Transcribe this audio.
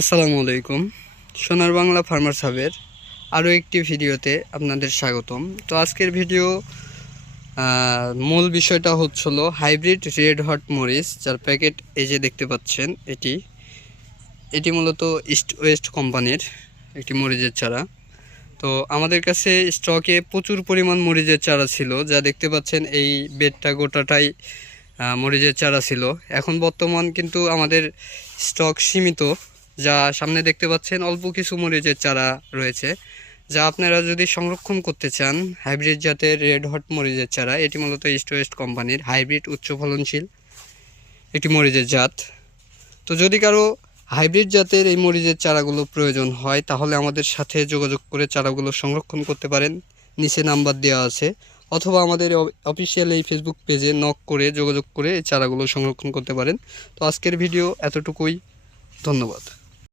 আসসালামু আলাইকুম। সোনার বাংলা ফার্মার্স হাবের আরও একটি ভিডিওতে আপনাদের স্বাগতম। তো আজকের ভিডিও মূল বিষয়টা হচ্ছিল হাইব্রিড রেড হট মরিচ, যার প্যাকেট এই যে দেখতে পাচ্ছেন। এটি মূলত ইস্ট ওয়েস্ট কোম্পানির একটি মরিচের চারা। তো আমাদের কাছে স্টকে প্রচুর পরিমাণ মরিচের চারা ছিল, যা দেখতে পাচ্ছেন এই বেডটা গোটাটাই মরিচের চারা ছিল। এখন বর্তমান কিন্তু আমাদের স্টক সীমিত, যা সামনে দেখতে পাচ্ছেন অল্প কিছু মরিচের চারা রয়েছে, যা আপনারা যদি সংরক্ষণ করতে চান। হাইব্রিড জাতের রেড হট মরিচের চারা, এটি মূলত ইস্ট ওয়েস্ট কোম্পানির হাইব্রিড উচ্চ ফলনশীল একটি মরিচের জাত। তো যদি কারো হাইব্রিড জাতের এই মরিচের চারাগুলো প্রয়োজন হয়, তাহলে আমাদের সাথে যোগাযোগ করে চারাগুলো সংরক্ষণ করতে পারেন। নিচে নাম্বার দেওয়া আছে, অথবা আমাদের অফিসিয়াল এই ফেসবুক পেজে নক করে যোগাযোগ করে এই চারাগুলো সংরক্ষণ করতে পারেন। তো আজকের ভিডিও এতটুকুই, ধন্যবাদ।